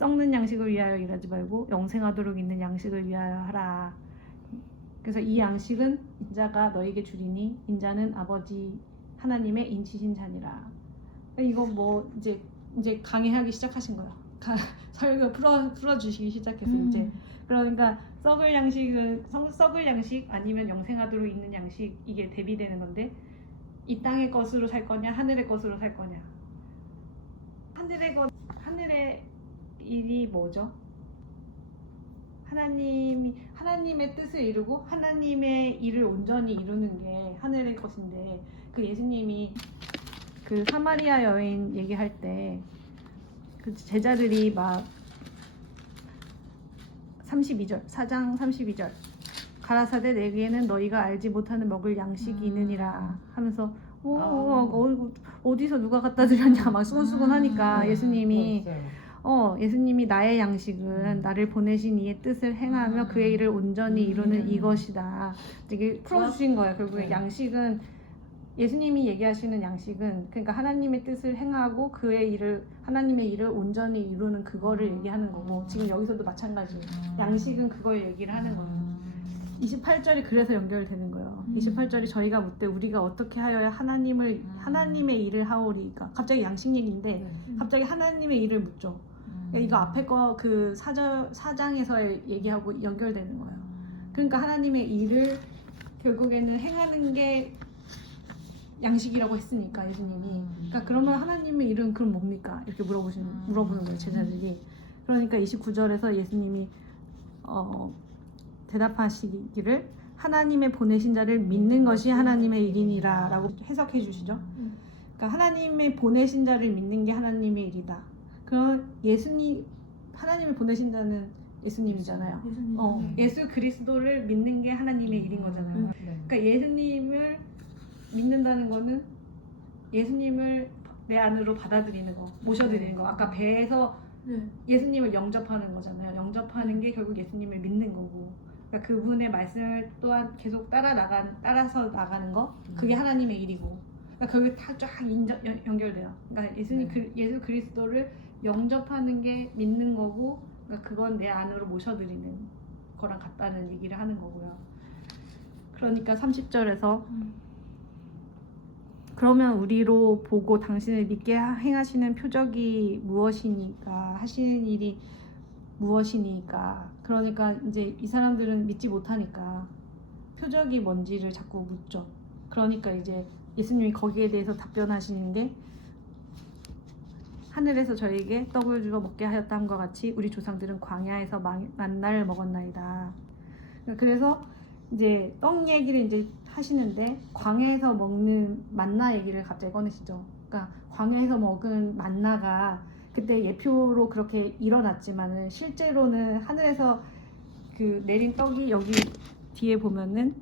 썩는 양식을 위하여 일하지 말고 영생하도록 있는 양식을 위하여 하라. 그래서 이 양식은 인자가 너에게 주리니 인자는 아버지 하나님의 인치신 자니라. 이거 뭐 이제 강의하기 시작하신 거야. 설교 풀어주시기 시작했어 이제. 그러니까 썩을 양식 아니면 영생하도록 있는 양식, 이게 대비되는 건데, 이 땅의 것으로 살 거냐 하늘의 것으로 살 거냐. 하늘의 일이 뭐죠? 하나님의 뜻을 이루고 하나님의 일을 온전히 이루는 게 하늘의 것인데, 그 예수님이 그 사마리아 여인 얘기할 때 그 제자들이 막 32절 4장 32절 가라사대 내게는 너희가 알지 못하는 먹을 양식이 있느니라 하면서 어디서 누가 갖다 드렸냐 막 수근수근 하니까 예수님이 예수님이 나의 양식은 나를 보내신 이의 뜻을 행하며 그의 일을 온전히 이루는 이것이다. 되게 풀어주신 거예요. 결국에 양식은, 예수님이 얘기하시는 양식은 그러니까 하나님의 뜻을 행하고 그의 일을, 하나님의 일을 온전히 이루는 그거를 얘기하는 거고, 지금 여기서도 마찬가지예요. 양식은 그걸 얘기를 하는 거예요. 28절이 그래서 연결되는 거예요. 28절이 저희가 묻되 우리가 어떻게 하여야 하나님의 일을 하오리까. 갑자기 양식 얘기인데 갑자기 하나님의 일을 묻죠. 이거 앞에 거 그 4장에서 얘기하고 연결되는 거예요. 그러니까 하나님의 일을 결국에는 행하는 게 양식이라고 했으니까 예수님이. 그러니까 그러면 하나님의 일은 그럼 뭡니까? 이렇게 물어보는 거예요, 제자들이. 그러니까 29절에서 예수님이 대답하시기를 하나님의 보내신 자를 믿는 것이 하나님의 일이니라 라고 해석해 주시죠. 그러니까 하나님의 보내신 자를 믿는 게 하나님의 일이다. 그럼 하나님의 보내신 자는 예수님이잖아요. 예수 그리스도를 믿는 게 하나님의 일인 거잖아요. 그러니까 예수님을 믿는다는 거는 예수님을 내 안으로 받아들이는 거, 모셔드리는 거. 아까 배에서 예수님을 영접하는 거잖아요. 영접하는 게 결국 예수님을 믿는 거고, 그러니까 그분의 말씀을 또한 계속 따라서 나가는 거, 그게 하나님의 일이고. 그러니까 그게 다 쫙 연결돼요. 그러니까 예수 그리스도를 영접하는 게 믿는 거고, 그러니까 그건 내 안으로 모셔드리는 거랑 같다는 얘기를 하는 거고요. 그러니까 30절에서 그러면 우리로 보고 당신을 믿게 행하시는 표적이 무엇이니까, 하시는 일이 무엇이니까. 그러니까 이제 이 사람들은 믿지 못하니까 표적이 뭔지를 자꾸 묻죠. 그러니까 이제 예수님이 거기에 대해서 답변하시는 게, 하늘에서 저에게 떡을 주어 먹게 하였다 함과 같이 우리 조상들은 광야에서 만나를 먹었나이다. 그래서 이제 떡 얘기를 이제 하시는데, 광야에서 먹는 만나 얘기를 갑자기 꺼내시죠. 그러니까 광야에서 먹은 만나가 그때 예표로 그렇게 일어났지만은 실제로는 하늘에서 그 내린 떡이, 여기 뒤에 보면은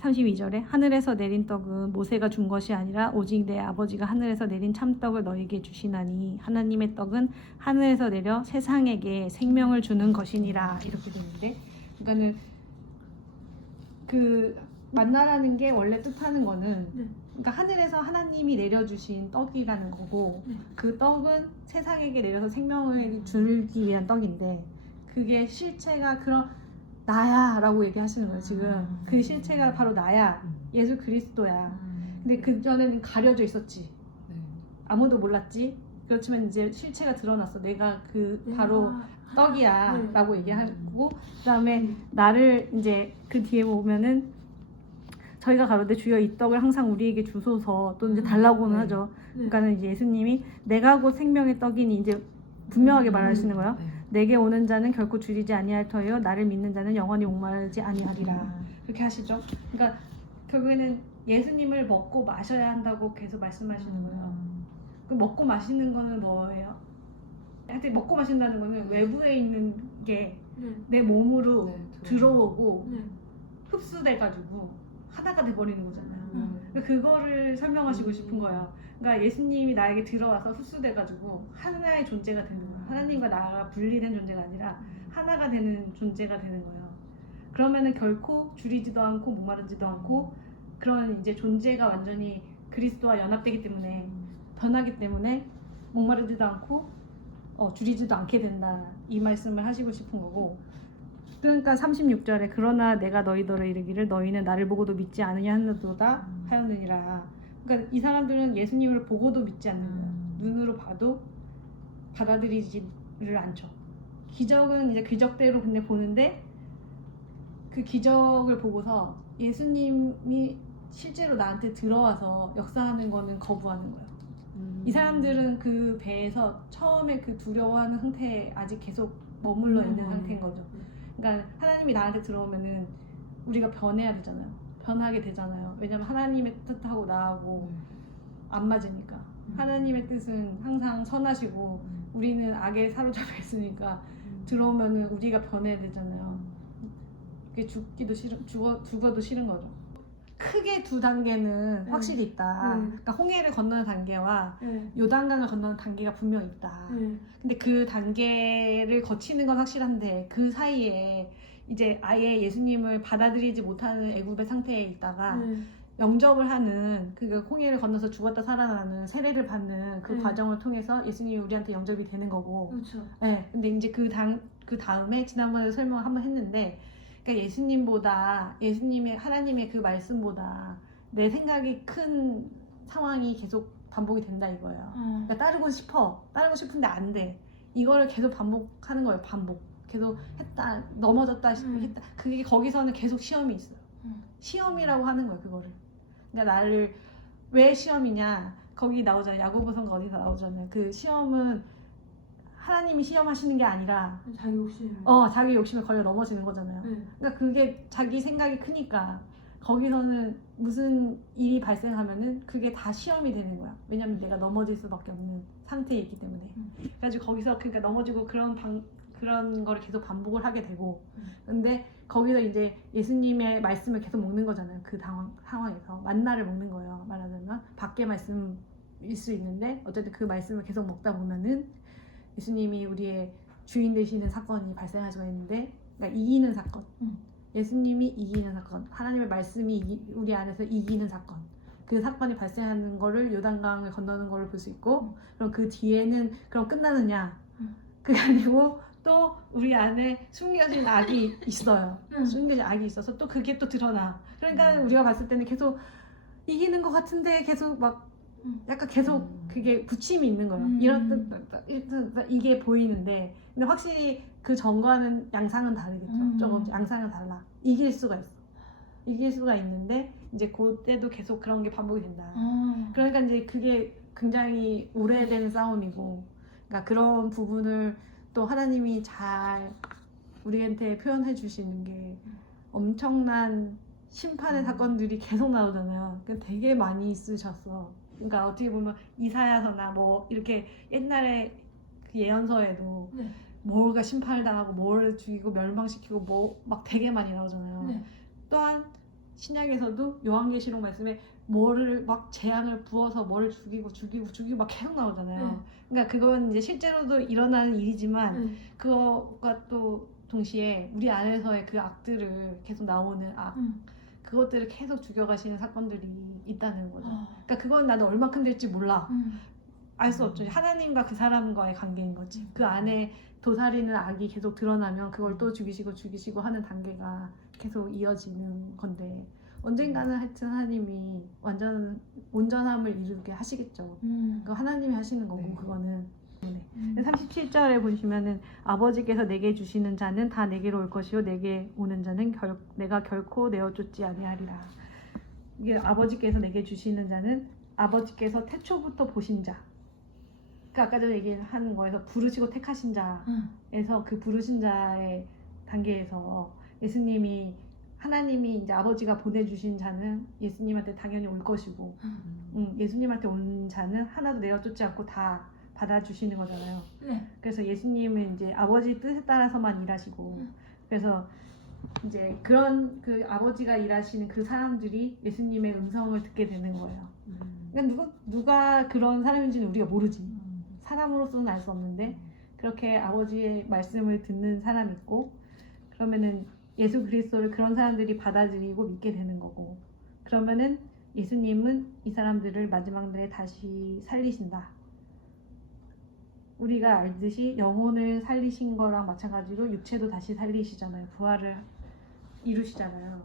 32절에 하늘에서 내린 떡은 모세가 준 것이 아니라 오직 내 아버지가 하늘에서 내린 참떡을 너에게 주시나니 하나님의 떡은 하늘에서 내려 세상에게 생명을 주는 것이니라. 이렇게 되는데, 그러니까는 그 만나라는 게 원래 뜻하는 거는 그러니까 하늘에서 하나님이 내려주신 떡이라는 거고, 그 떡은 세상에게 내려서 생명을 주기 위한 떡인데, 그게 실체가 나야 라고 얘기하시는 거예요. 지금 그 실체가 바로 나야, 예수 그리스도야. 근데 그전에는 가려져 있었지, 아무도 몰랐지. 그렇지만 이제 실체가 드러났어. 내가 바로 떡이야 라고 얘기하고, 그 다음에 나를 이제 그 뒤에 보면은 저희가 가로되 주여 이 떡을 항상 우리에게 주소서, 또 이제 달라고는 하죠. 그러니까는 이제 예수님이 내가 곧 생명의 떡이니 이제 분명하게 말하시는 거예요. 내게 오는 자는 결코 줄이지 아니할 터이요 나를 믿는 자는 영원히 목마르지 아니하리라. 그렇게 하시죠. 그러니까 결국에는 예수님을 먹고 마셔야 한다고 계속 말씀하시는 거예요. 그 먹고 마시는 거는 뭐예요? 하여튼 먹고 마신다는 거는 외부에 있는 게 내 몸으로 들어오고 흡수돼가지고 하나가 돼버리는 거잖아요. 그거를 설명하시고 싶은 거예요. 그러니까 예수님이 나에게 들어와서 흡수돼가지고 하나의 존재가 되는 거예요. 하나님과 나가 분리된 존재가 아니라 하나가 되는 존재가 되는 거예요. 그러면은 결코 줄이지도 않고 목마르지도 않고, 그런 이제 존재가 완전히 그리스도와 연합되기 때문에, 변하기 때문에 목마르지도 않고 줄이지도 않게 된다 이 말씀을 하시고 싶은 거고 그러니까 36절에 그러나 내가 너희들을 이르기를 너희는 나를 보고도 믿지 않으냐 하는도다 하였느니라. 그러니까 이 사람들은 예수님을 보고도 믿지 않는 거예요. 눈으로 봐도 받아들이지를 않죠. 기적은 이제 기적대로 근데 보는데 그 기적을 보고서 예수님이 실제로 나한테 들어와서 역사하는 거는 거부하는 거예요. 이 사람들은 그 배에서 처음에 그 두려워하는 상태에 아직 계속 머물러 있는 상태인 거죠. 그러니까 하나님이 나한테 들어오면은 우리가 변해야 되잖아요. 변하게 되잖아요. 왜냐면 하나님의 뜻하고 나하고 안 맞으니까. 하나님의 뜻은 항상 선하시고 우리는 악에 사로잡혀 있으니까 들어오면은 우리가 변해야 되잖아요. 그게 죽기도 싫은 죽어도 싫은 거죠. 크게 두 단계는 확실히 있다. 그러니까 홍해를 건너는 단계와 요단강을 건너는 단계가 분명히 있다. 근데 그 단계를 거치는 건 확실한데 그 사이에 이제 아예 예수님을 받아들이지 못하는 애굽의 상태에 있다가 영접을 하는 그 홍해를 건너서 죽었다 살아나는 세례를 받는 그 과정을 통해서 예수님이 우리한테 영접이 되는 거고. 그렇죠. 네. 근데 이제 그 다음에 지난번에 설명을 한번 했는데. 그러니까 예수님보다 하나님의 그 말씀보다 내 생각이 큰 상황이 계속 반복이 된다 이거예요. 그러니까 따르고 싶은데 안 돼. 이거를 계속 반복하는 거예요. 반복. 계속 했다, 넘어졌다, 했다. 그게 거기서는 계속 시험이 있어요. 시험이라고 하는 거예요, 그거를. 그러니까 나를 왜 시험이냐? 거기 나오잖아요. 야고보서인가 어디서 나오잖아요. 그 시험은 하나님이 시험하시는 게 아니라 자기 욕심에 걸려 넘어지는 거잖아요. 그러니까 그게 자기 생각이 크니까 거기서는 무슨 일이 발생하면은 그게 다 시험이 되는 거야. 왜냐면 내가 넘어질 수밖에 없는 상태에 있기 때문에. 그래가지고 거기서 그러니까 넘어지고 그런 거를 계속 반복을 하게 되고. 근데 거기서 이제 예수님의 말씀을 계속 먹는 거잖아요. 그 상황에서 만나를 먹는 거예요. 말하자면 밖에 말씀일 수 있는데 어쨌든 그 말씀을 계속 먹다 보면은 예수님이 우리의 주인 되시는 사건이 발생할 수가 있는데, 그러니까 이기는 사건. 예수님이 이기는 사건. 하나님의 말씀이 우리 안에서 이기는 사건. 그 사건이 발생하는 거를 요단강을 건너는 거를 볼 수 있고, 그럼 그 뒤에는 그럼 끝나느냐? 그게 아니고 또 우리 안에 숨겨진 악이 있어요. 숨겨진 악이 있어서 또 그게 또 드러나. 그러니까 우리가 봤을 때는 계속 이기는 것 같은데 계속 막 약간 계속 그게 부침이 있는 거예요. 이게 보이는데 근데 확실히 그 전과는 양상은 다르겠죠. 조금 양상은 달라. 이길 수가 있는데 이제 그때도 계속 그런 게 반복이 된다. 그러니까 이제 그게 굉장히 오래된 싸움이고, 그러니까 그런 부분을 또 하나님이 잘 우리한테 표현해 주시는 게 엄청난 심판의 사건들이 계속 나오잖아요. 그러니까 되게 많이 있으셨어. 그러니까 어떻게 보면 이사야서나 뭐 이렇게 옛날에 그 예언서에도 뭐가 심판을 당하고 뭐를 죽이고 멸망시키고 뭐 막 되게 많이 나오잖아요. 또한 신약에서도 요한계시록 말씀에 뭐를 막 재앙을 부어서 뭐를 죽이고 막 계속 나오잖아요. 그러니까 그건 이제 실제로도 일어나는 일이지만 그거가 또 동시에 우리 안에서의 그 악들을 계속 나오는 악 그것들을 계속 죽여가시는 사건들이 있다는 거죠. 그러니까 그건 나는 얼마큼 될지 몰라. 알 수 없죠. 하나님과 그 사람과의 관계인 거지. 그 안에 도사리는 악이 계속 드러나면 그걸 또 죽이시고 하는 단계가 계속 이어지는 건데 언젠가는 하여튼 하나님이 온전함을 이루게 하시겠죠. 그거 하나님이 하시는 거고 그거는. 37절에 보시면은 아버지께서 내게 주시는 자는 다 내게로 올 것이요 내게 오는 자는 내가 결코 내어 쫓지 아니하리라. 이게 아버지께서 내게 주시는 자는 아버지께서 태초부터 보신 자. 그러니까 아까 전에 얘기하는 거에서 부르시고 택하신 자에서 그 부르신 자의 단계에서 하나님이 이제 아버지가 보내주신 자는 예수님한테 당연히 올 것이고 예수님한테 온 자는 하나도 내어 쫓지 않고 다 받아주시는 거잖아요. 그래서 예수님은 이제 아버지 뜻에 따라서만 일하시고 그래서 이제 그런 그 아버지가 일하시는 그 사람들이 예수님의 음성을 듣게 되는 거예요. 그러니까 누가 그런 사람인지는 우리가 모르지. 사람으로서는 알 수 없는데 그렇게 아버지의 말씀을 듣는 사람이 있고 그러면은 예수 그리스도를 그런 사람들이 받아들이고 믿게 되는 거고 그러면은 예수님은 이 사람들을 마지막 날에 다시 살리신다. 우리가 알듯이 영혼을 살리신 거랑 마찬가지로 육체도 다시 살리시잖아요. 부활을 이루시잖아요.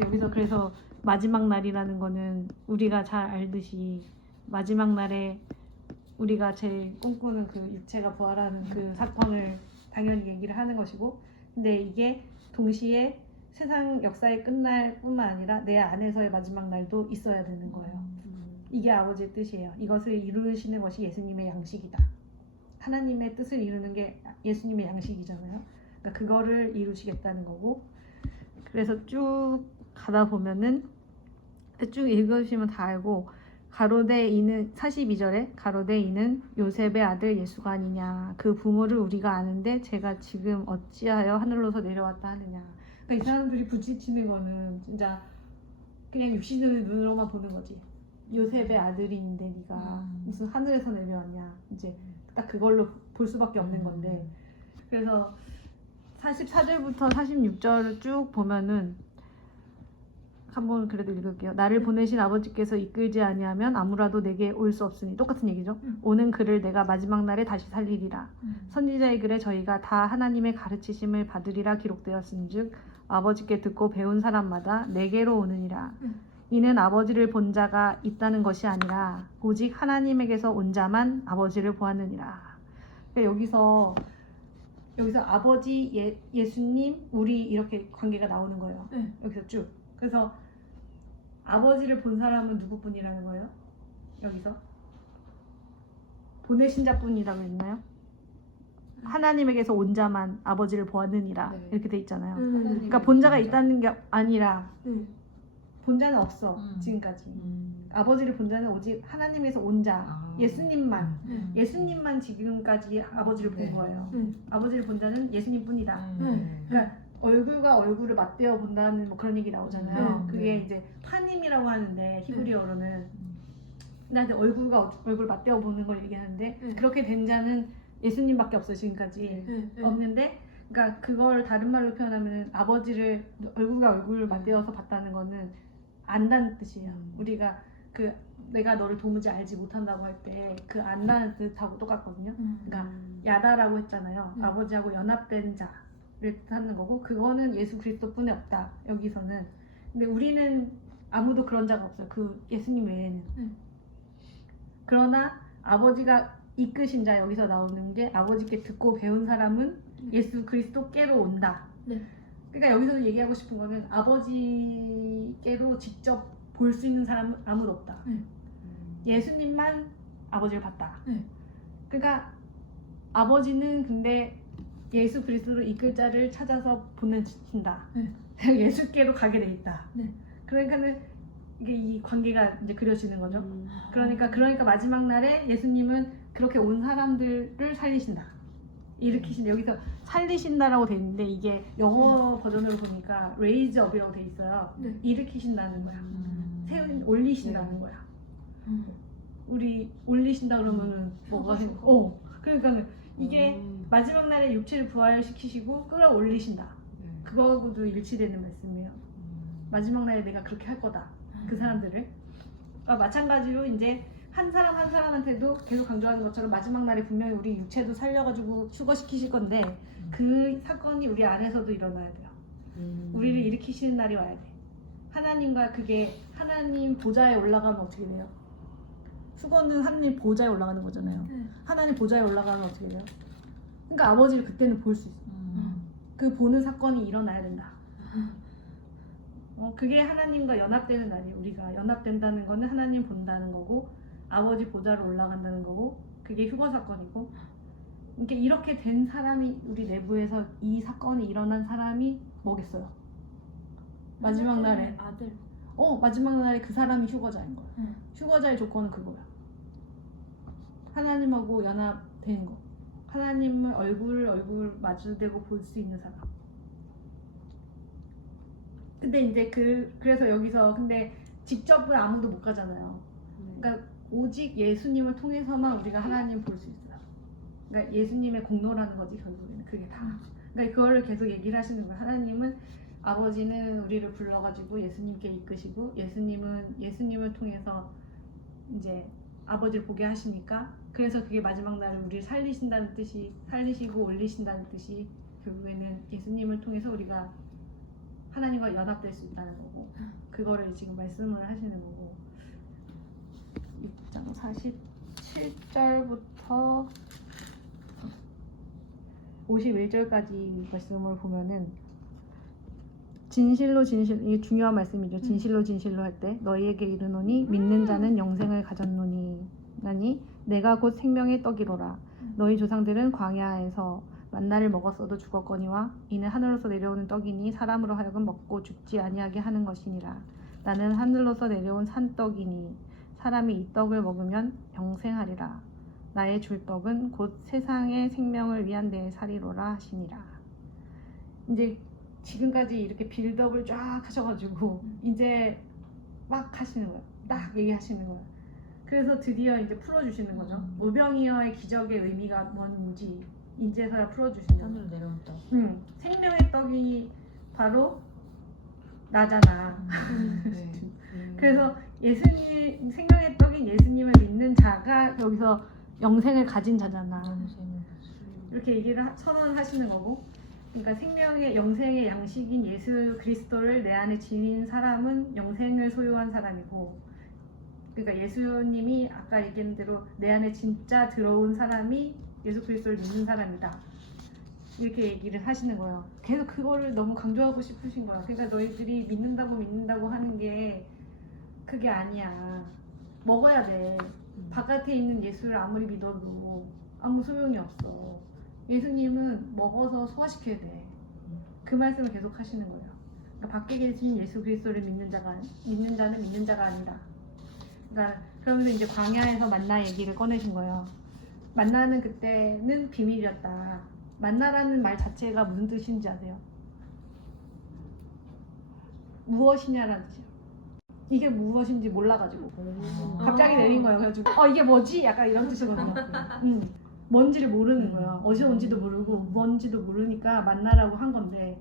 여기서 그래서 마지막 날이라는 거는 우리가 잘 알듯이 마지막 날에 우리가 제일 꿈꾸는 그 육체가 부활하는 그 사건을 당연히 얘기를 하는 것이고, 근데 이게 동시에 세상 역사의 끝날 뿐만 아니라 내 안에서의 마지막 날도 있어야 되는 거예요. 이게 아버지의 뜻이에요. 이것을 이루시는 것이 예수님의 양식이다. 하나님의 뜻을 이루는 게 예수님의 양식이잖아요. 그러니까 그거를 이루시겠다는 거고, 그래서 쭉 가다 보면은 쭉 읽으시면 다 알고, 가로되 이는 42절에 가로되 이는 요셉의 아들 예수가 아니냐, 그 부모를 우리가 아는데 제가 지금 어찌하여 하늘로서 내려왔다 하느냐. 그러니까 이 사람들이 부딪히는 거는 진짜 그냥 육신의 눈으로만 보는 거지. 요셉의 아들인데 네가 무슨 하늘에서 내려왔냐, 이제 딱 그걸로 볼 수밖에 없는 건데. 그래서 44절부터 46절을 쭉 보면은 한번 그래도 읽을게요. 나를 보내신 아버지께서 이끌지 아니하면 아무라도 내게 올 수 없으니, 똑같은 얘기죠. 오는 그를 내가 마지막 날에 다시 살리리라. 선지자의 글에 저희가 다 하나님의 가르치심을 받으리라 기록되었은즉 아버지께 듣고 배운 사람마다 내게로 오느니라. 이는 아버지를 본 자가 있다는 것이 아니라 오직 하나님에게서 온 자만 아버지를 보았느니라. 그러니까 여기서 아버지, 예수님, 우리 이렇게 관계가 나오는 거예요. 여기서 쭉. 그래서 아버지를 본 사람은 누구뿐이라는 거예요? 여기서 보내신 자뿐이라고 했나요? 하나님에게서 온 자만 아버지를 보았느니라. 네. 이렇게 돼 있잖아요. 그러니까 본 자가 있다는 게 아니라 본 자는 없어. 지금까지 아버지를 본 자는 오직 하나님에서 온 자, 예수님만 예수님만 지금까지 아버지를 본 거예요. 아버지를 본 자는 예수님뿐이다. 그러니까 얼굴과 얼굴을 맞대어 본다는 뭐 그런 얘기 나오잖아요. 그게 이제 파님이라고 하는데 히브리어로는, 나한테 얼굴과 얼굴 맞대어 보는 걸 얘기하는데 그렇게 된 자는 예수님밖에 없어요. 지금까지 없는데, 그러니까 그걸 다른 말로 표현하면 아버지를 얼굴과 얼굴을 맞대어서 봤다는 거는 안다는 뜻이에요. 우리가 그 내가 너를 도무지 알지 못한다고 할 때 그 안다는 뜻하고 똑같거든요. 그러니까 야다라고 했잖아요. 아버지하고 연합된 자를 뜻하는 거고, 그거는 예수 그리스도뿐이 없다 여기서는. 근데 우리는 아무도 그런 자가 없어요. 그 예수님 외에는. 그러나 아버지가 이끄신 자, 여기서 나오는 게 아버지께 듣고 배운 사람은 예수 그리스도께로 온다. 그러니까 여기서 얘기하고 싶은 거는 아버지께로 직접 볼 수 있는 사람은 아무도 없다. 예수님만 아버지를 봤다. 그러니까 아버지는 근데 예수 그리스도로 이끌 자를 찾아서 보내신다. 예수께로 가게 돼 있다. 그러니까는 이게 이 관계가 이제 그려지는 거죠. 그러니까 마지막 날에 예수님은 그렇게 온 사람들을 살리신다. 일으키신다. 여기서 살리신다라고 돼 있는데 이게 영어 버전으로 보니까 raise up이라고 돼 있어요. 일으키신다는 거야. 올리신다는 거야. 우리 올리신다 그러면은 뭐가 해? 그러니까는 이게 마지막 날에 육체를 부활시키시고 끌어올리신다. 그거하고도 일치되는 말씀이에요. 마지막 날에 내가 그렇게 할 거다. 그 사람들을. 마찬가지로 이제 한 사람 한 사람한테도 계속 강조하는 것처럼 마지막 날에 분명히 우리 육체도 살려가지고 추거시키실 건데 그 사건이 우리 안에서도 일어나야 돼요. 우리를 일으키시는 날이 와야 돼. 하나님과 그게 하나님 보좌에 올라가면 어떻게 돼요? 수건은 하나님 보좌에 올라가는 거잖아요. 하나님 보좌에 올라가면 어떻게 돼요? 그러니까 아버지를 그때는 볼 수 있어. 그 보는 사건이 일어나야 된다. 그게 하나님과 연합되는 날이에요. 우리가 연합된다는 거는 하나님 본다는 거고, 아버지 보좌로 올라간다는 거고, 그게 휴거 사건이고. 그러니까 이렇게 된 사람이 우리 내부에서 이 사건이 일어난 사람이 뭐겠어요? 마지막 날에 아들. 마지막 날에 그 사람이 휴거자인 거야. 휴거자의 조건은 그거야. 하나님하고 연합된 거. 하나님을 얼굴 마주대고 볼 수 있는 사람. 근데 이제 그래서 여기서 근데 직접은 아무도 못 가잖아요. 그러니까 오직 예수님을 통해서만 우리가 하나님 볼 수 있어요. 그러니까 예수님의 공로라는 거지 결국에는 그게 다. 그러니까 그거를 계속 얘기를 하시는 거예요. 하나님은 아버지는 우리를 불러가지고 예수님께 이끄시고 예수님을 통해서 이제 아버지를 보게 하시니까 그래서 그게 마지막 날에 우리를 살리신다는 뜻이 살리시고 올리신다는 뜻이 결국에는 예수님을 통해서 우리가 하나님과 연합될 수 있다는 거고 그거를 지금 말씀을 하시는 거고 6장 47절부터 51절까지 말씀을 보면은 진실로 진실 이게 중요한 말씀이죠. 진실로 진실로 할 때 너희에게 이르노니 믿는 자는 영생을 가졌노니 나니 내가 곧 생명의 떡이로라. 너희 조상들은 광야에서 만나를 먹었어도 죽었거니와 이는 하늘로서 내려오는 떡이니 사람으로 하여금 먹고 죽지 아니하게 하는 것이니라. 나는 하늘로서 내려온 산떡이니 사람이 이 떡을 먹으면 영생하리라. 나의 줄 떡은 곧 세상의 생명을 위한 내 살이로라 하시니라. 이제 지금까지 이렇게 빌드업을 쫙 하셔가지고 이제 막 하시는 거예요. 딱 얘기하시는 거예요. 그래서 드디어 이제 풀어주시는 거죠. 오병이어의 기적의 의미가 뭔지 이제서야 풀어주시는 거예요. 하늘로 내려온 떡. 생명의 떡이 바로 나잖아. 네. 그래서 예수님 생명의 떡인 예수님을 믿는 자가 여기서 영생을 가진 자잖아. 이렇게 얘기를 선언하시는 거고, 그러니까 생명의 영생의 양식인 예수 그리스도를 내 안에 지닌 사람은 영생을 소유한 사람이고, 그러니까 예수님이 아까 얘기한 대로 내 안에 진짜 들어온 사람이 예수 그리스도를 믿는 사람이다. 이렇게 얘기를 하시는 거예요. 계속 그거를 너무 강조하고 싶으신 거예요. 그러니까 너희들이 믿는다고 하는 게 그게 아니야. 먹어야 돼. 바깥에 있는 예수를 아무리 믿어도 아무 소용이 없어. 예수님은 먹어서 소화시켜야 돼. 그 말씀을 계속 하시는 거예요. 그러니까 밖에 계신 예수 그리스도를 믿는 자는 믿는 자가 아니다. 그러니까 그러면서 이제 광야에서 만나 얘기를 꺼내신 거예요. 만나는 그때는 비밀이었다. 만나라는 말 자체가 무슨 뜻인지 아세요? 무엇이냐라는 뜻이에요. 이게 무엇인지 몰라가지고 갑자기 내린 거예요. 그래가지고 이게 뭐지? 약간 이런 뜻이거든요. 뭔지를 모르는 거예요. 어디서 온지도 모르고 뭔지도 모르니까 만나라고 한 건데,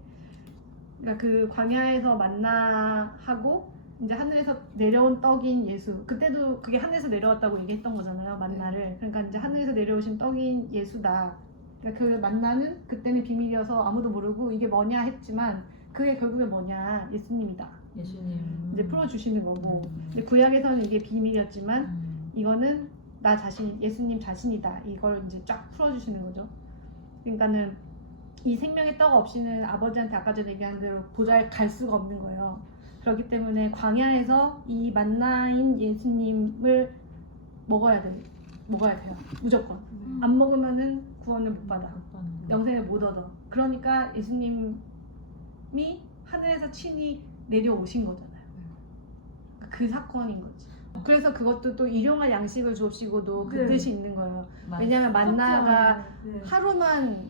그러니까 그 광야에서 만나하고 이제 하늘에서 내려온 떡인 예수, 그때도 그게 하늘에서 내려왔다고 얘기했던 거잖아요. 만나를. 그러니까 이제 하늘에서 내려오신 떡인 예수다. 그러니까 그 만나는 그때는 비밀이어서 아무도 모르고 이게 뭐냐 했지만 그게 결국에 뭐냐, 예수님이다. 예수님. 이제 풀어주시는 거고, 근데 구약에서는 이게 비밀이었지만 이거는 나 자신, 예수님 자신이다. 이걸 이제 쫙 풀어주시는 거죠. 그러니까는 이 생명의 떡 없이는 아버지한테 아까 전에 얘기한 대로 보좌에 갈 수가 없는 거예요. 그렇기 때문에 광야에서 이 만나인 예수님을 먹어야 돼요. 무조건. 안 먹으면은 구원을 못 받아. 영생을 못 얻어. 그러니까 예수님이 하늘에서 친히 내려오신 거잖아요. 그 사건인 거지. 그래서 그것도 또 일용할 양식을 주옵시고도 그 뜻이 있는 거예요. 왜냐하면 만나가 하루만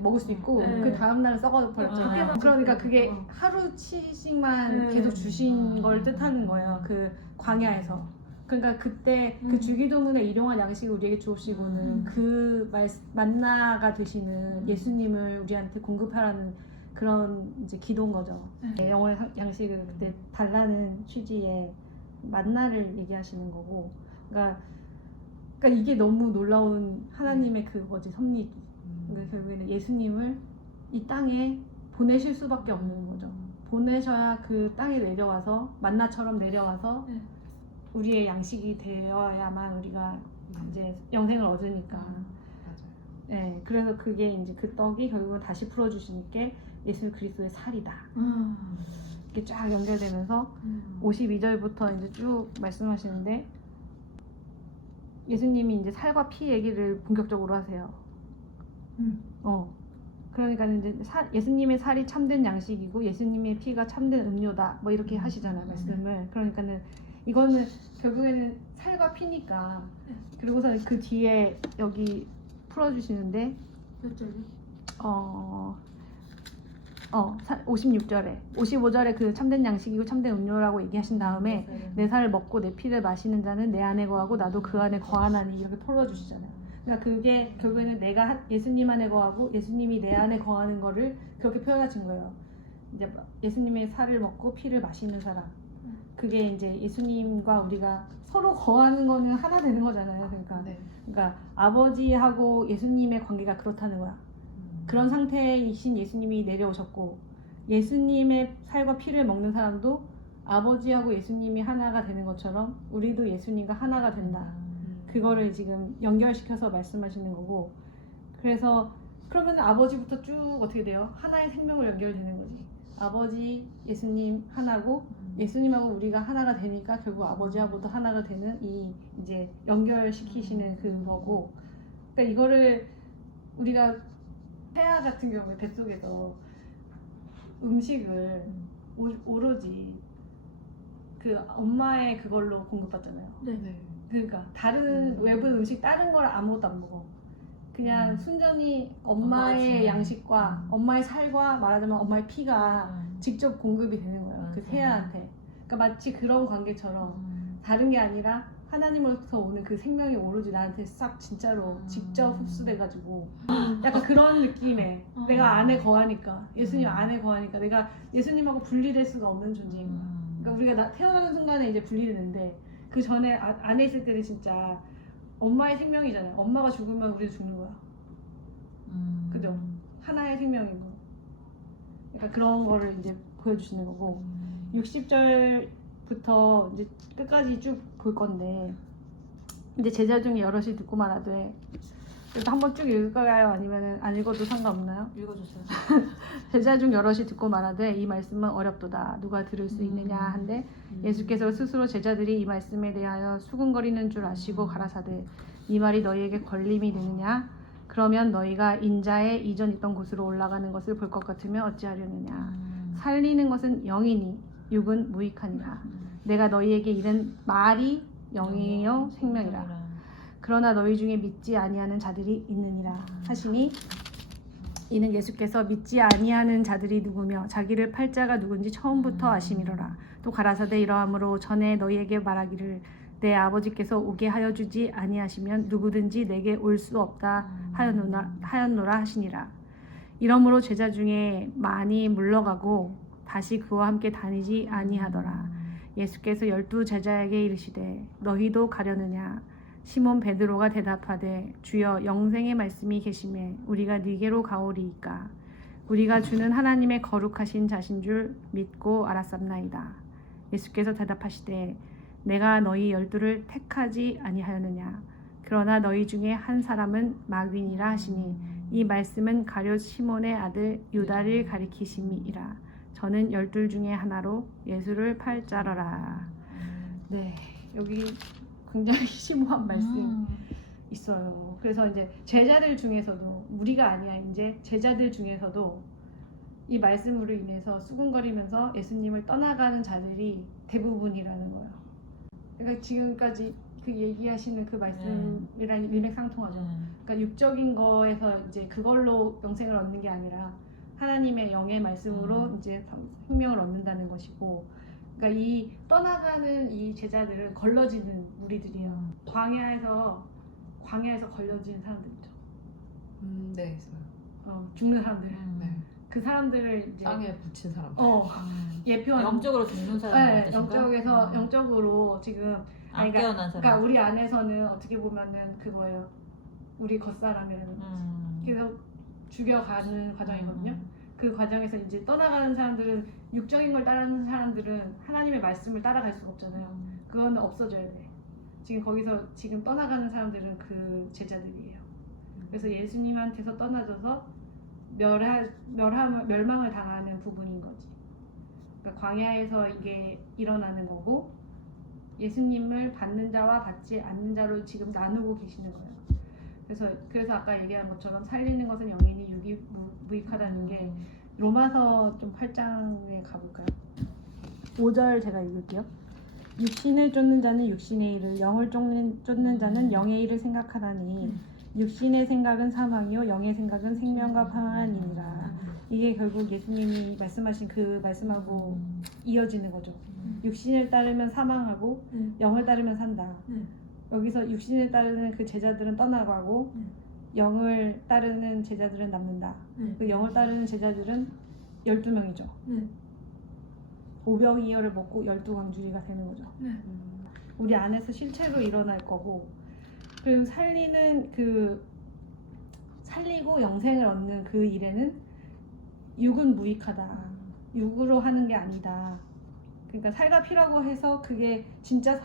먹을 수 있고 그 다음 날은 썩어 버렸잖아요. 그러니까 그게 하루치씩만 계속 주신 걸 뜻하는 거예요. 그 광야에서. 그러니까 그때 그 주기도문의 일용할 양식을 우리에게 주옵시고는 그 만나가 되시는 예수님을 우리한테 공급하라는 그런 이제 기도인 거죠. 영혼의 양식을 그때 달라는 취지의 만나를 얘기하시는 거고, 그러니까 이게 너무 놀라운 하나님의 그거지, 섭리지. 그러니까 결국에는 예수님을 이 땅에 보내실 수밖에 없는 거죠. 보내셔야 그 땅에 내려와서 만나처럼 내려와서 우리의 양식이 되어야만 우리가 이제 영생을 얻으니까. 네, 그래서 그게 이제 그 떡이 결국은 다시 풀어주시니까 예수 그리스도의 살이다. 이렇게 쫙 연결되면서 52절부터 이제 쭉 말씀하시는데, 예수님이 이제 살과 피 얘기를 본격적으로 하세요. 그러니까 이제 예수님의 살이 참된 양식이고 예수님의 피가 참된 음료다. 뭐 이렇게 하시잖아요, 말씀을. 그러니까는 이거는 결국에는 살과 피니까. 그리고서 그 뒤에 여기 풀어주시는데, 몇 절이? 56절에 55절에 그 참된 양식이고 참된 음료라고 얘기하신 다음에 내 살을 먹고 내 피를 마시는 자는 내 안에 거하고 나도 그 안에 거하나니, 이렇게 풀어주시잖아요. 그러니까 그게 결국에는 내가 예수님 안에 거하고 예수님이 내 안에 거하는 거를 그렇게 표현하신 거예요. 이제 예수님의 살을 먹고 피를 마시는 사람, 그 그게 이제 예수님과 우리가 서로 거하는 거는 하나 되는 거잖아요. 그러니까 네. 그러니까 아버지하고 예수님의 관계가 그렇다는 거야. 그런 상태이신 예수님이 내려오셨고 예수님의 살과 피를 먹는 사람도 아버지하고 예수님이 하나가 되는 것처럼 우리도 예수님과 하나가 된다. 그거를 지금 연결시켜서 말씀하시는 거고 그래서 그러면 아버지부터 쭉 어떻게 돼요? 하나의 생명으로 연결되는 거지. 아버지, 예수님 하나고 예수님하고 우리가 하나가 되니까 결국 아버지하고도 하나가 되는 이 이제 연결시키시는 그거고 그러니까 이거를 우리가 태아 같은 경우에 뱃속에서 음식을 오로지 그 엄마의 그걸로 공급받잖아요. 네. 그러니까 다른 외부 음식 다른 걸 아무것도 안 먹어. 그냥 순전히 엄마의 양식과 엄마의 살과 말하자면 엄마의 피가 직접 공급이 되는 거예요. 그 태아한테. 그러니까 마치 그런 관계처럼 다른 게 아니라 하나님으로부터 오는 그 생명이 오로지 나한테 싹 진짜로 직접 흡수돼가지고 약간 그런 느낌에 내가 안에 거하니까 예수님 안에 거하니까 내가 예수님하고 분리될 수가 없는 존재인 거야. 그러니까 우리가 태어나는 순간에 이제 분리되는데 그 전에 안에 있을 때는 진짜 엄마의 생명이잖아요. 엄마가 죽으면 우리도 죽는 거야. 그죠? 하나의 생명이고. 약간 그런 거를 이제 보여주시는 거고 60절부터 이제 끝까지 쭉 볼 건데 이제 제자 중에 여럿이 듣고 말하되 일단 한번 쭉 읽을까요? 아니면 안 읽어도 상관없나요? 읽어주세요. 제자 중 여럿이 듣고 말하되 이 말씀은 어렵도다. 누가 들을 수 있느냐 한데 예수께서 스스로 제자들이 이 말씀에 대하여 수군거리는 줄 아시고 가라사대 이 말이 너희에게 걸림이 되느냐? 그러면 너희가 인자의 이전 있던 곳으로 올라가는 것을 볼 것 같으면 어찌하려느냐? 살리는 것은 영이니 육은 무익하니라. 내가 너희에게 이른 말이 영이요 생명이라. 그러나 너희 중에 믿지 아니하는 자들이 있느니라 하시니 이는 예수께서 믿지 아니하는 자들이 누구며 자기를 팔 자가 누군지 처음부터 아심이로라. 또 가라사대 이러함으로 전에 너희에게 말하기를 내 아버지께서 오게 하여 주지 아니하시면 누구든지 내게 올 수 없다 하였노라 하시니라. 이러므로 제자 중에 많이 물러가고 다시 그와 함께 다니지 아니하더라. 예수께서 12 제자에게 이르시되 너희도 가려느냐? 시몬 베드로가 대답하되 주여 영생의 말씀이 계시매 우리가 네게로 가오리이까. 우리가 주는 하나님의 거룩하신 자신 줄 믿고 알았삼나이다. 예수께서 대답하시되 내가 너희 12를 택하지 아니하였느냐? 그러나 너희 중에 한 사람은 마귀니라 하시니 이 말씀은 가룟 시몬의 아들 유다를 가리키심이라. 저는 12 중에 하나로 예수를 팔 자러라. 네, 여기 굉장히 심오한 말씀 있어요. 그래서 이제 제자들 중에서도 우리가 아니야 이제 제자들 중에서도 이 말씀으로 인해서 수군거리면서 예수님을 떠나가는 자들이 대부분이라는 거예요. 그러니까 지금까지 그 얘기하시는 그 말씀이랑 일맥상통하죠. 그러니까 육적인 거에서 이제 그걸로 영생을 얻는 게 아니라 하나님의 영의 말씀으로 이제 생명을 얻는다는 것이고, 그러니까 이 떠나가는 이 제자들은 걸러지는 무리들이에요. 광야에서 걸려진 사람들이죠. 네, 있어요. 죽는 사람들. 네. 그 사람들을 이제 땅에 붙인 사람. 예표하는. 영적으로 죽는 사람. 네, 영적으로 지금. 안 깨어난 사람. 그러니까 우리 안에서는 어떻게 보면은 그거예요. 우리 겉사람이라는 거지. 그래서 죽여가는 과정이거든요. 그 과정에서 이제 떠나가는 사람들은 육적인 걸 따르는 사람들은 하나님의 말씀을 따라갈 수가 없잖아요. 그거는 없어져야 돼. 지금 거기서 지금 떠나가는 사람들은 그 제자들이에요. 그래서 예수님한테서 떠나져서 멸망을 당하는 부분인 거지. 그러니까 광야에서 이게 일어나는 거고 예수님을 받는 자와 받지 않는 자로 지금 나누고 계시는 거예요. 그래서 아까 얘기한 것처럼 살리는 것은 영이니 육이 무익하다는 게 로마서 좀 8장에 가볼까요? 5절 제가 읽을게요. 육신을 쫓는 자는 육신의 일을, 영을 쫓는 자는 영의 일을 생각하나니 육신의 생각은 사망이요 영의 생각은 생명과 평안이니라. 이게 결국 예수님이 말씀하신 그 말씀하고 이어지는 거죠. 육신을 따르면 사망하고 영을 따르면 산다. 여기서 육신을 따르는 그 제자들은 떠나가고 영을 따르는 제자들은 남는다. 그 영을 따르는 제자들은 12명이죠. 오병이어를 먹고 12광주리가 되는 거죠. 우리 안에서 실체로 일어날 거고, 그리고 살리고 영생을 얻는 그 일에는 육은 무익하다. 육으로 하는 게 아니다. 그러니까 살과 피라고 해서 그게 진짜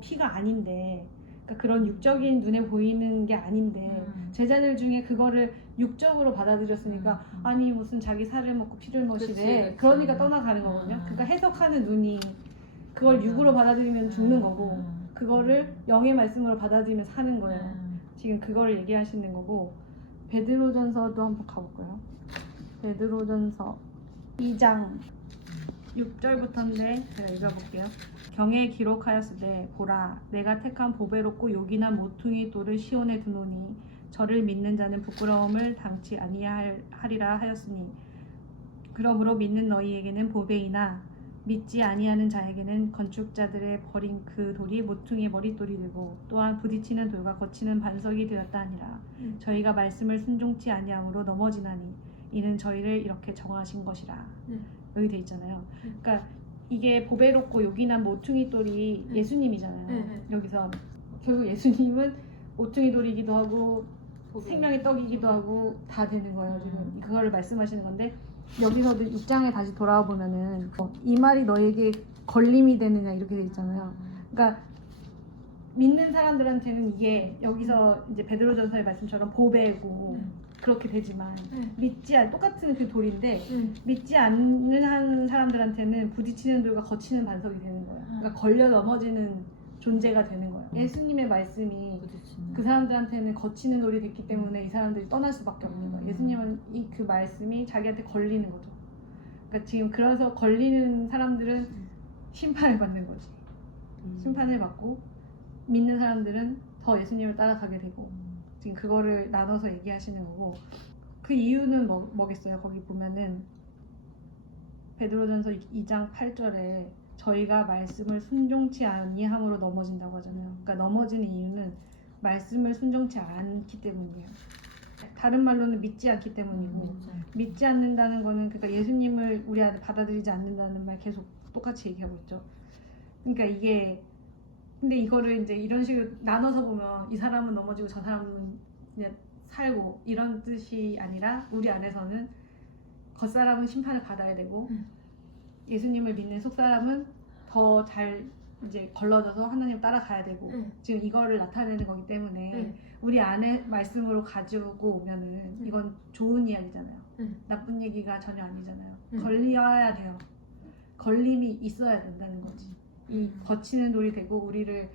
피가 아닌데, 그러니까 그런 육적인 눈에 보이는 게 아닌데 제자들 중에 그거를 육적으로 받아들였으니까 아니 무슨 자기 살을 먹고 피를 마시래. 그치. 그러니까 떠나가는 거거든요. 그러니까 해석하는 눈이 그걸 육으로 받아들이면 죽는 거고, 그거를 영의 말씀으로 받아들이면 사는 거예요. 지금 그거를 얘기하시는 거고, 베드로전서도 한번 가볼까요? 베드로전서 2장 6절부터인데 제가 읽어볼게요. 경에 기록하였으되 보라 내가 택한 보배롭고 요긴한 모퉁이 돌을 시온에 두노니 저를 믿는 자는 부끄러움을 당치 아니하리라 하였으니 그러므로 믿는 너희에게는 보배이나 믿지 아니하는 자에게는 건축자들의 버린 그 돌이 모퉁이의 머릿돌이 되고 또한 부딪히는 돌과 거치는 반석이 되었다 하니라. 저희가 말씀을 순종치 아니함으로 넘어지나니 이는 저희를 이렇게 정하신 것이라. 여기 돼 있잖아요. 그러니까 이게 보배롭고 요긴한 모퉁이 돌이 예수님이잖아요. 여기서 결국 예수님은 모퉁이 돌이기도 하고 생명의 떡이기도 하고 다 되는 거예요. 지금 그거를 말씀하시는 건데, 여기서도 6장에 다시 돌아와 보면은 이 말이 너에게 걸림이 되느냐 이렇게 돼 있잖아요. 그러니까 믿는 사람들한테는 이게 여기서 이제 베드로전서의 말씀처럼 보배고 그렇게 되지만 똑같은 그 돌인데 믿지 않는 한 사람들한테는 부딪히는 돌과 거치는 반석이 되는 거예요. 그러니까 걸려 넘어지는 존재가 되는 거예요. 예수님의 말씀이 그 사람들한테는 거치는 돌이 됐기 때문에 이 사람들이 떠날 수밖에 없는 거예요. 예수님은 그 말씀이 자기한테 걸리는 거죠. 그러니까 지금 그래서 걸리는 사람들은 심판을 받는 거지. 심판을 받고 믿는 사람들은 더 예수님을 따라가게 되고, 지금 그거를 나눠서 얘기하시는 거고, 그 이유는 뭐겠어요? 거기 보면은 베드로전서 2장 8절에 저희가 말씀을 순종치 아니함으로 넘어진다고 하잖아요. 그러니까 넘어지는 이유는 말씀을 순종치 않기 때문이에요. 다른 말로는 믿지 않기 때문이고, 믿지 않는다는 거는 그러니까 예수님을 우리 안에 받아들이지 않는다는 말 계속 똑같이 얘기하고 있죠. 그러니까 이게 근데 이거를 이제 이런 식으로 나눠서 보면 이 사람은 넘어지고 저 사람은 그냥 살고 이런 뜻이 아니라, 우리 안에서는 겉사람은 심판을 받아야 되고 예수님을 믿는 속사람은 더 잘 이제 걸러져서 하나님 따라가야 되고, 지금 이거를 나타내는 거기 때문에 우리 안에 말씀으로 가지고 오면은 이건 좋은 이야기잖아요. 나쁜 얘기가 전혀 아니잖아요. 걸려야 돼요. 걸림이 있어야 된다는 거지. 이 거치는 돌이 되고 우리를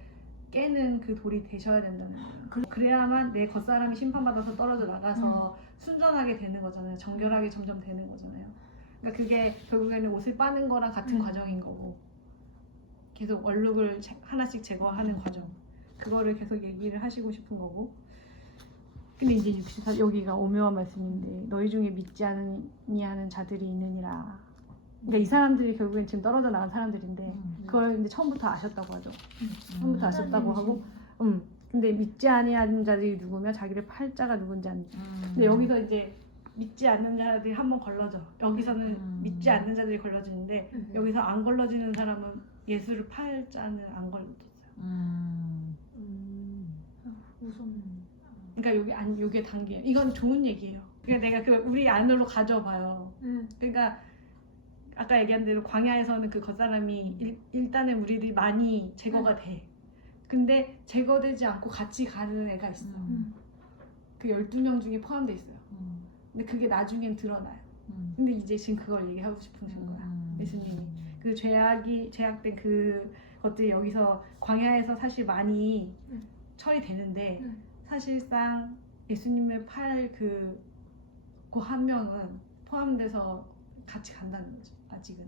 깨는 그 돌이 되셔야 된다는 거예요. 그래야만 내 겉사람이 심판받아서 떨어져 나가서 순전하게 되는 거잖아요. 정결하게 점점 되는 거잖아요. 그러니까 그게 결국에는 옷을 빠는 거랑 같은 과정인 거고, 계속 얼룩을 하나씩 제거하는 과정, 그거를 계속 얘기를 하시고 싶은 거고. 근데 이제 64 여기가 오묘한 말씀인데, 너희 중에 믿지 아니하는 자들이 있느니라. 그러니까 이 사람들이 결국엔 지금 떨어져 나간 사람들인데 그걸 이제 처음부터 아셨다고 하죠. 처음부터 아셨다고 하고, 근데 믿지 아니하는 자들이 누구며 자기를 팔 자가 누군지 안다. 근데 여기서 이제 믿지 않는 자들이 한번 걸러져. 여기서는 믿지 않는 자들이 걸러지는데 여기서 안 걸러지는 사람은 예수를 팔 자는 안 걸러졌어요. 그러니까 요게 단계예요. 이건 좋은 얘기예요. 그러니까 내가 그 우리 안으로 가져봐요. 그러니까 아까 얘기한 대로 광야에서는 그 겉사람이 일단은 우리들이 많이 제거가 돼. 근데 제거되지 않고 같이 가는 애가 있어. 그 12명 중에 포함돼 있어요. 근데 그게 나중엔 드러나요. 근데 이제 지금 그걸 얘기하고 싶으신 거야, 예수님이. 그 죄악된 그 것들이 여기서 광야에서 사실 많이 처리되는데, 사실상 예수님을 팔 그 한 명은 포함돼서 같이 간다는 거죠. 아직은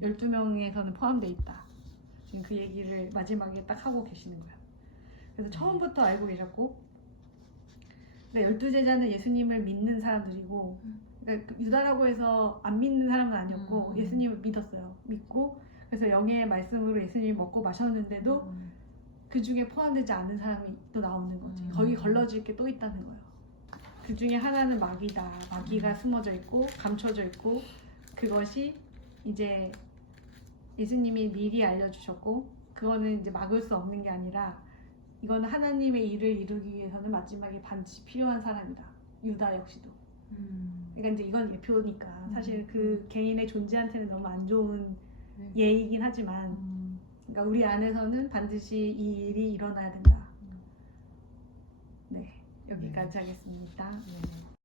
12명에서는 포함돼 있다. 지금 그 얘기를 마지막에 딱 하고 계시는 거예요. 그래서 처음부터 알고 계셨고, 근데 12제자는 예수님을 믿는 사람들이고, 그러니까 유다라고 해서 안 믿는 사람은 아니었고 예수님을 믿었어요. 믿고 그래서 영의 말씀으로 예수님이 먹고 마셨는데도 그 중에 포함되지 않은 사람이 또 나오는 거지. 거기 걸러질 게 또 있다는 거예요. 그 중에 하나는 마귀다. 마귀가 숨어져 있고 감춰져 있고, 그것이 이제 예수님이 미리 알려주셨고 그거는 이제 막을 수 없는 게 아니라 이거는 하나님의 일을 이루기 위해서는 마지막에 반드시 필요한 사람이다. 유다 역시도. 그러니까 이제 이건 예표니까 사실 그 개인의 존재한테는 너무 안 좋은 네. 예이긴 하지만 그러니까 우리 안에서는 반드시 이 일이 일어나야 된다. 네, 여기까지 하겠습니다. 네.